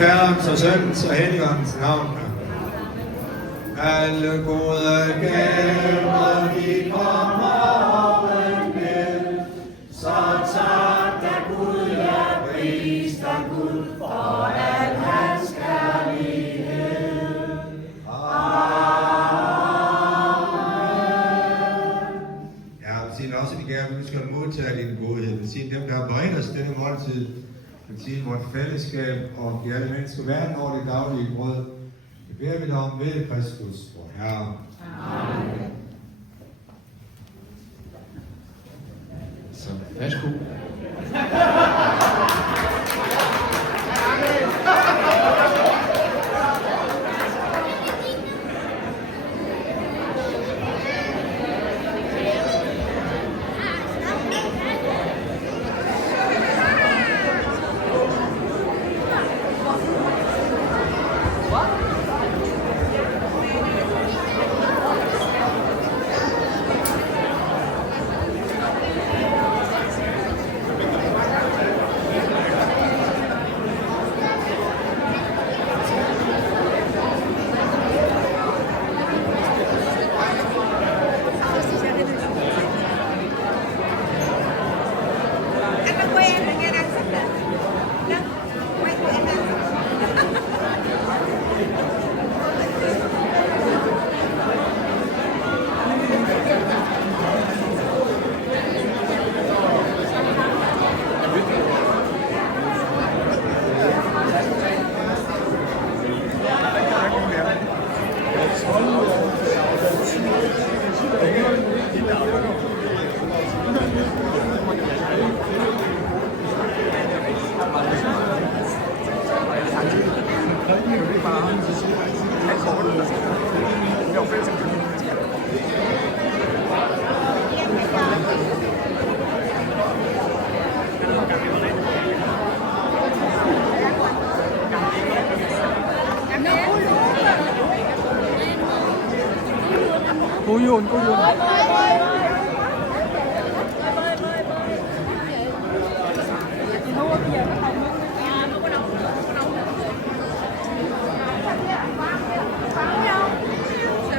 Faderens og Søndens og Helligåndens navn. Alle gode gaver, de kommer ovenved, så tak da Gud, ja, pris da Gud, for al hans kærlighed. Amen. Ja, velsign også de gaver, vi skal modtage din godhed. Velsign dem, der har beredt os denne måltid. Velsign vort fællesskab og give alle mennesker verden over det daglige brød. Det beder vi dig om ved Kristus, vor Herre. Amen. Så værsgo. God jul, god jul.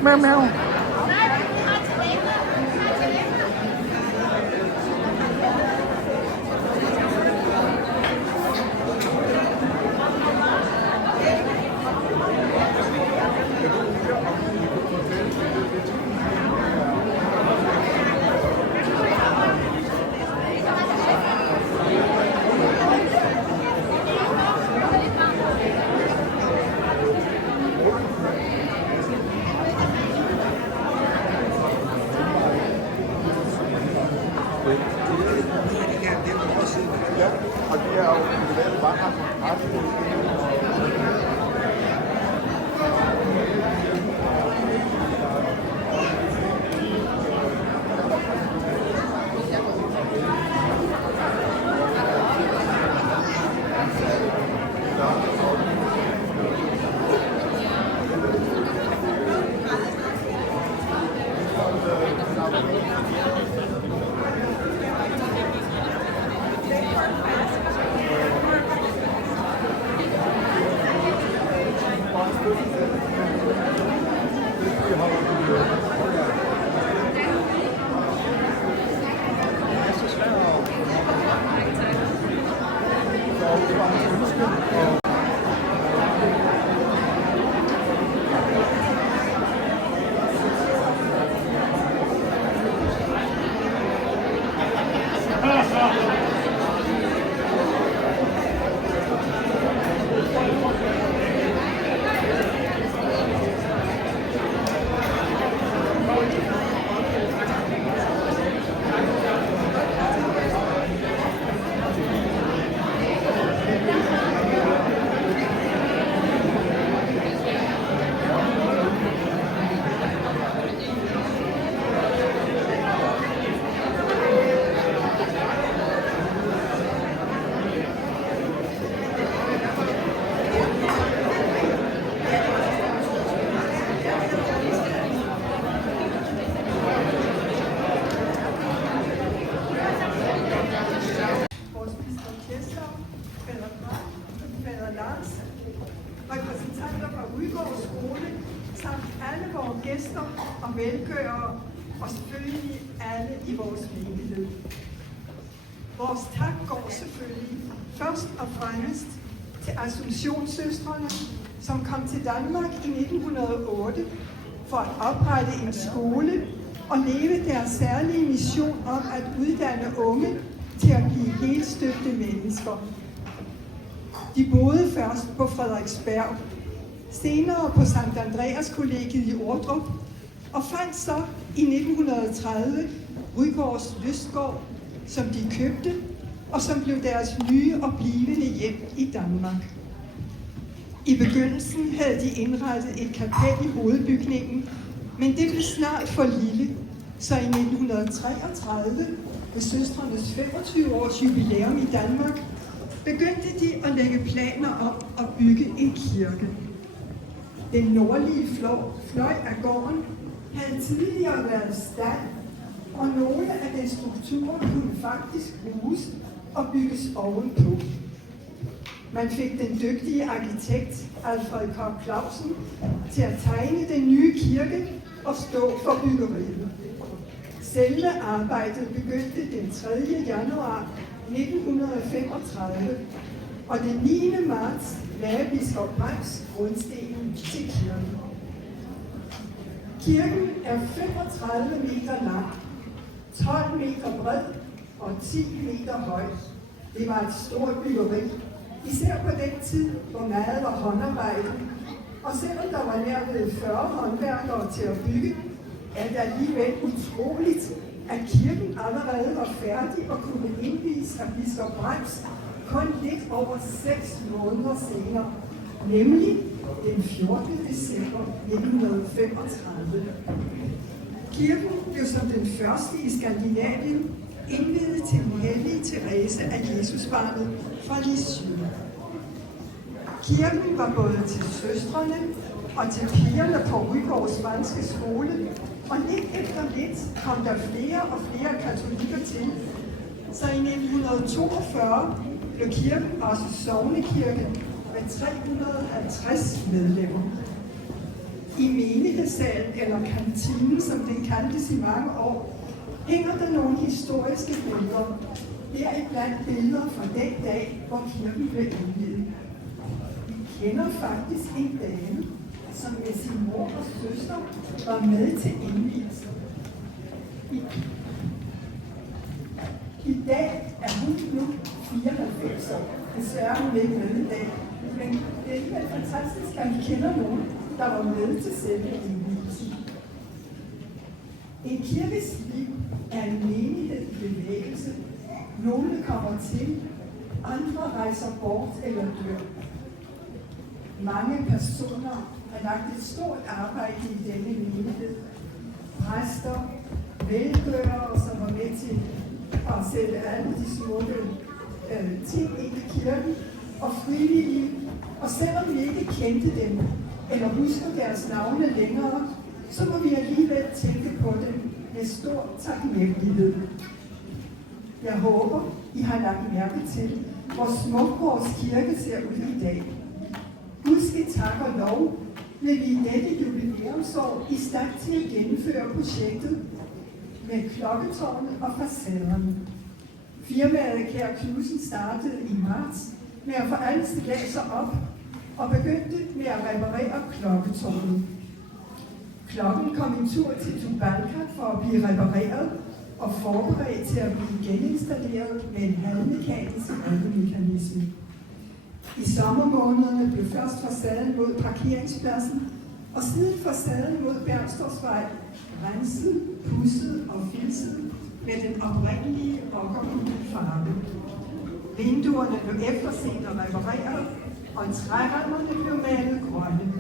Mèo mèo. Og de er jo individuelle varer. og velgørere, og selvfølgelig alle i vores menighed. Vores tak går selvfølgelig først og fremmest til Assumptionssøstrene, som kom til Danmark i 1908 for at oprette en skole og leve deres særlige mission om at uddanne unge til at blive helstøbte mennesker. De boede først på Frederiksberg, senere på Sankt Andreas Kollegiet i Ordrup, og fandt så i 1930 Rygårds Lystgård, som de købte, og som blev deres nye og blivende hjem i Danmark. I begyndelsen havde de indrettet et kapel i hovedbygningen, men det blev snart for lille, så i 1933, ved søstrenes 25-års jubilæum i Danmark, begyndte de at lægge planer om at bygge en kirke. Den nordlige fløj af gården havde tidligere været stald, og nogle af dens strukturer kunne faktisk bruges og bygges ovenpå. Man fik den dygtige arkitekt Alfred Koch Clausen til at tegne den nye kirke og stå for byggeriet. Selve arbejdet begyndte den 3. januar 1935, og den 9. marts lagde biskop Brems grundstenen til kirken. Kirken er 35 meter lang, 12 meter bred og 10 meter høj. Det var et stort byggeri, især på den tid, hvor meget var håndarbejde. Og selvom der var nær ved 40 håndværkere til at bygge, er det alligevel utroligt, at kirken allerede var færdig og kunne indvies af biskop Brems kun lidt over 6 måneder senere, nemlig den 14. december 1935. Kirken blev som den første i Skandinavien indviet til den hellige Therese af Jesusbarnet fra Lisieux. Kirken var både til søstrene og til pigerne på Rygårds franske skole, og lidt efter lidt kom der flere og flere katolikker til. Så i 1942 blev kirken også sognekirke med 350 medlemmer. I menighedssalen, eller kantinen, som den kaldtes i mange år, hænger der nogle historiske billeder. Deriblandt billeder fra den dag, hvor kirken blev indviet. Vi kender faktisk en dame, som med sin mor og søster var med til indvielsen. I dag er hun nu 94 år. Desværre er hun ikke med i dag. Men det er alligevel fantastisk, at vi kender nogen, der var med til selve indvielsen. En kirkes liv er en menighed i bevægelse. Nogle kommer til, andre rejser bort eller dør. Mange personer har lagt et stort arbejde i denne menighed. Præster, velgørere, som var med til at sætte alle de smukke ting ind i kirken, og frivillige. Og selvom vi ikke kendte dem, eller husker deres navne længere, så må vi alligevel tænke på dem med stor taknemmelighed. Jeg håber, I har lagt mærke til, hvor smuk vores kirke ser ud i dag. Gudske tak og lov, vil vi i dette jubilæumsår i stand til at gennemføre projektet med klokketårnet og facaderne. Firmaet Kjær Knudsen startede i marts med at få alle stilladser op og begyndte med at reparere klokketårnet. Klokken kom en tur til Tubalca for at blive repareret og forberedt til at blive geninstalleret med en halvmekanisk redemekanisme. I sommermånederne blev først facaden mod parkeringspladsen, og siden facaden mod Bernstorffsvej renset, pudset og filset med den oprindelige okkergule farve. Vinduerne blev efterset og repareret, og trærammerne blev malet grønne.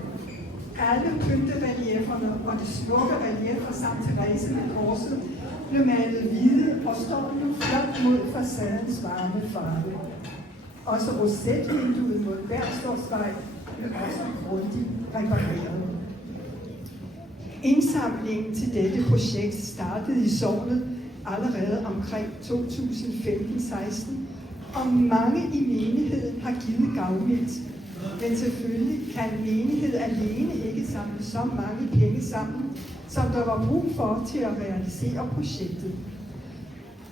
Alle pyntereliefferne og det smukke relief fra Sankt Therese med korset blev malet hvide og står nu flot mod facadens varme farve. Også rosetvinduet mod Bernstorffsvej blev også grundigt repareret. Indsamlingen til dette projekt startede i sognet allerede omkring 2015-16, og mange i menigheden har givet gavmildt. Men selvfølgelig kan en menighed alene ikke samle så mange penge sammen, som der var brug for til at realisere projektet.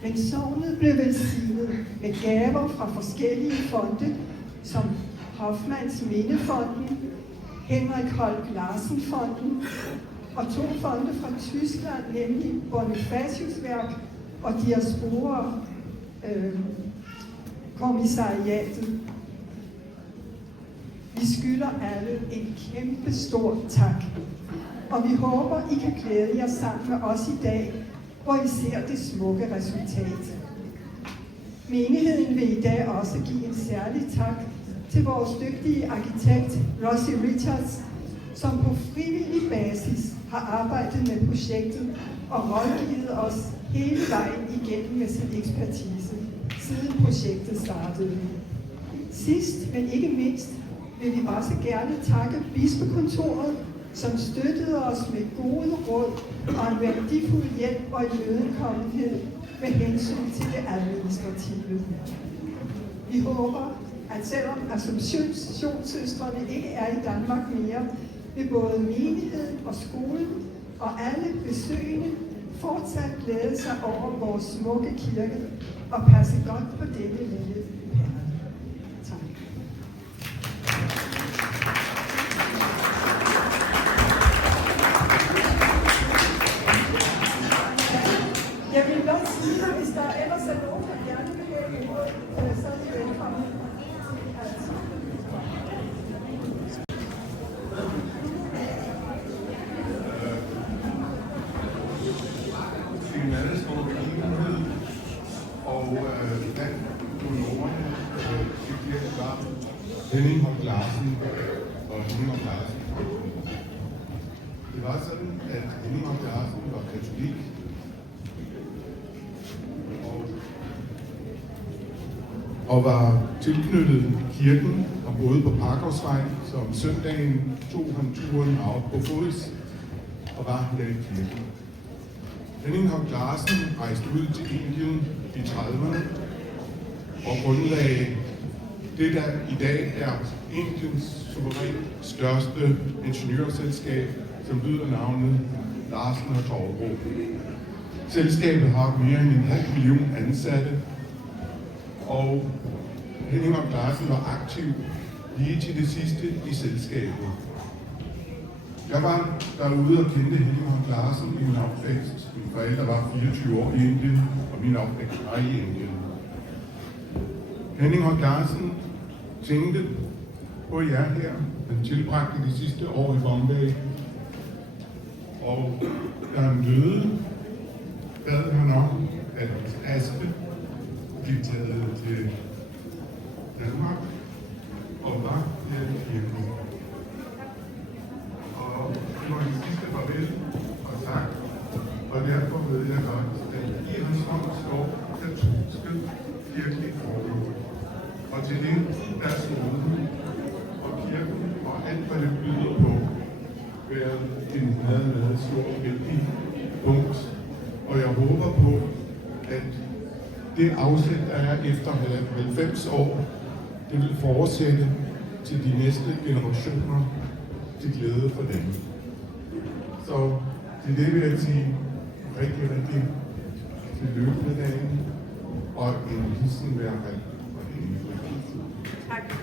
Men sognet blev velsignet med gaver fra forskellige fonde, som Hoffmanns Mindefonden, Henrik Holk Larsen-fonden og 2 fonde fra Tyskland, nemlig Bonifatiusværk og Diaspora kommissariatet. Vi skylder alle en kæmpe stor tak, og vi håber, I kan glæde jer sammen med os i dag, hvor I ser det smukke resultat. Menigheden vil i dag også give en særlig tak til vores dygtige arkitekt Rossi Richards, som på frivillig basis har arbejdet med projektet og rådgivet os hele vejen igennem med sin ekspertise, siden projektet startede. Sidst, men ikke mindst, vil vi også gerne takke Bispekontoret, som støttede os med gode råd og en værdifuld hjælp og imødekommenhed med hensyn til det administrative. Vi håber, at selvom Assumptionssøstrene ikke er i Danmark mere, vil både menigheden og skolen og alle besøgende fortsat glæde sig over vores smukke kirke og passe godt på denne lille perle. Tak. Jeg vil blot sige, at hvis der ellers er nogen, der gerne vil have ordet, så er de velkommen. Henning Holk Larsen og Henning Holk Larsen. Det var sådan, at Henning Holk Larsen var katolik, og var tilknyttet kirken og boede på Parkhavsvej, så om søndagen tog han turen op på fods og var her i kirken. Henning Holk Larsen rejste ud til Indien i 30'erne og grundlagde det, der i dag er Indiens suverænt største ingeniørselskab, som lyder navnet Larsen og Torbro. Selskabet har mere end 500.000 ansatte, og Henning Holk Larsen var aktiv lige til det sidste i selskabet. Jeg var derude og kendte Henning Holk Larsen i min opvækst. Mine forældre var 24 år i Indien, og min opvækst var i Indien. Henning Holk Larsen tænkte på jer her. Han tilbragte de sidste år i Bombay. Og da han døde, bad han om, at aske blev taget til Danmark og var her i kirken. Og det var en sidste farvel og tak, og derfor ved jeg godt, at i hans hånd står katolske kirkelige formål. Og til det er skolen og kirken og alt, hvad det byder på, været en meget stor og vigtig punkt. Og jeg håber på, at det afsæt, der er efter 90 år, det vil fortsætte til de næste generationer til glæde for dem. Så til det vil jeg sige rigtig tillykke med dagen og en hilsen hver dag. Tak.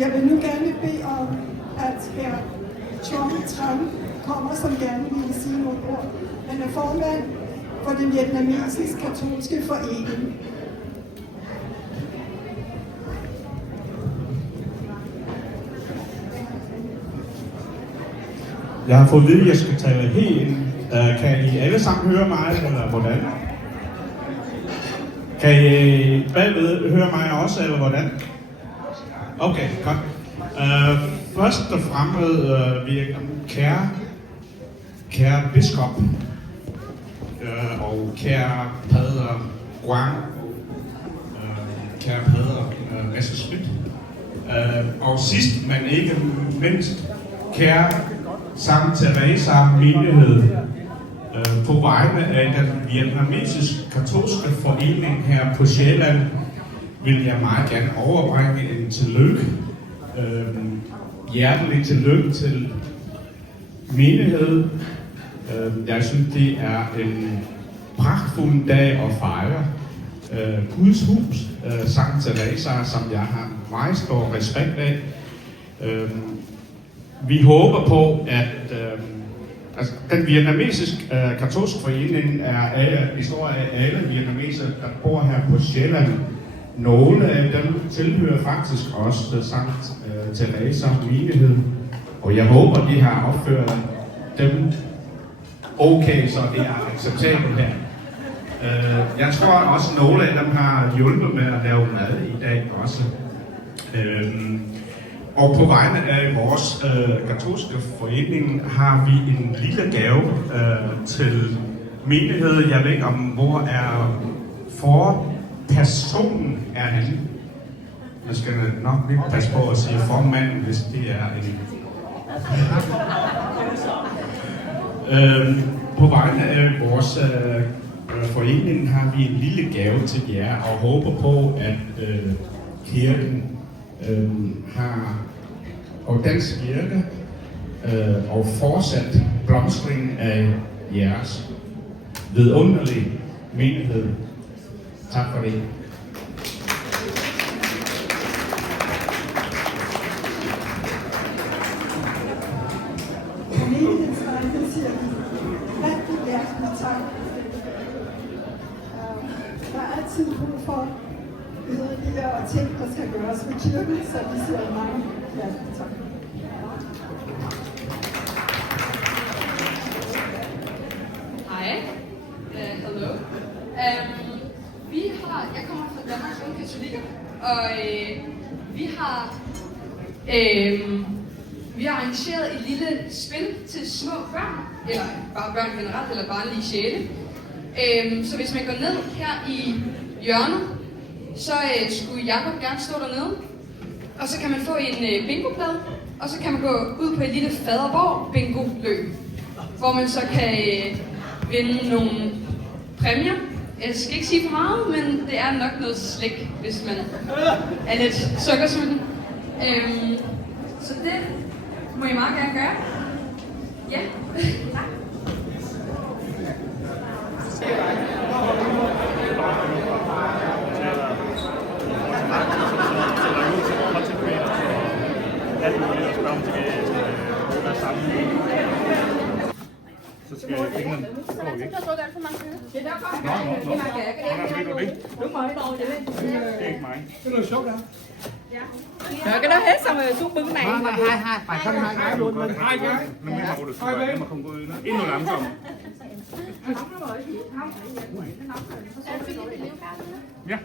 Jeg vil nu gerne bede om, at hr. Chong Tran kommer, som gerne vil sige nogle ord. Han er formand for den vietnamesiske katolske forening. Jeg har fået at vide, at jeg skal tale helt ind. Kan I alle sammen høre mig, eller hvordan? Kan I bagved høre mig også, eller hvordan? Okay, godt. Først og fremmest vil jeg kære biskop og kære pader Guang, kære pader Messerschmidt, og sidst, men ikke mindst, kære Sankt Teresa menighed. På vegne af den vietnamesiske katolske forening her på Sjælland vil jeg meget gerne overbringe en tillykke. Hjertelig tillykke til menigheden. Jeg synes, det er en pragtfuld dag at fejre. Guds hus, Sankt Teresa, som jeg har meget stor respekt af. Vi håber på, at den vietnamesiske katolske forening består af alle vietnamesere, der bor her på Sjælland. Nogle af dem tilhører faktisk også Sankt Teresa menighed, og jeg håber, de har opført dem okay, så det er acceptabelt her. Jeg tror også, at nogle af dem har hjulpet med at lave mad i dag også. Og på vegne af vores katolske forening har vi en lille gave til menigheden. Jeg ved ikke om, hvor er forpersonen er henne. Jeg skal nok lige passe på at sige formanden, hvis det er en... På vegne af vores forening har vi en lille gave til jer og håber på, at kirken har og Dansk Kirke og fortsat blomstring af jeres vidunderlige menighed. Tak for det. På menighedens vegne siger vi rigtig hjertelig tak. Der er altid brug for yderligere ting, der skal gøres med kirken, så vi siger mange hjertelig tak. Hej. Hello. Jeg kommer fra Danmarks Unge Katolikker, og vi har arrangeret et lille spil til små børn, eller bare børn generelt, eller barnlige sjæle. Så hvis man går ned her i hjørnet, så skulle Jacob gerne stå dernede, og så kan man få en bingoplade, og så kan man gå ud på et lille faderborg bingo-løb, hvor man så kan vinde nogle præmier. Jeg skal ikke sige for meget, men det er nok noget slik, hvis man er lidt sukkersulten. Så det må I meget gerne gøre. Ja, tak. Så skal fingrene gå ikke. Det er ikke mig. Det er noget sjovt, her. Rồi cái đó hết xong rồi xuống bưng này. Hai, phải phân hai luôn. Hai cái. Nó mới học được sự vậy, nhưng mà không có nó ít nó lắm rồi. Nhá.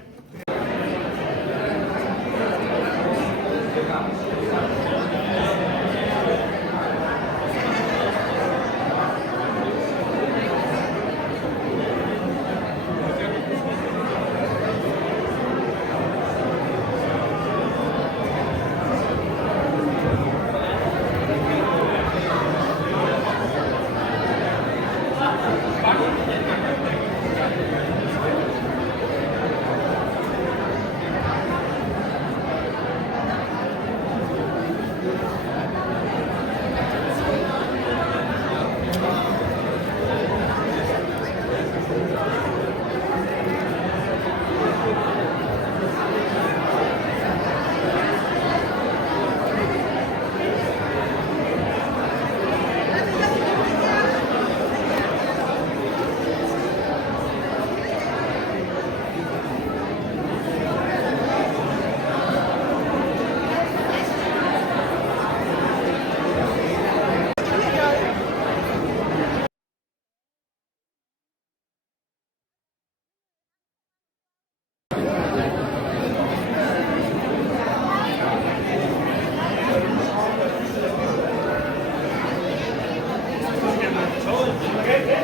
Okay.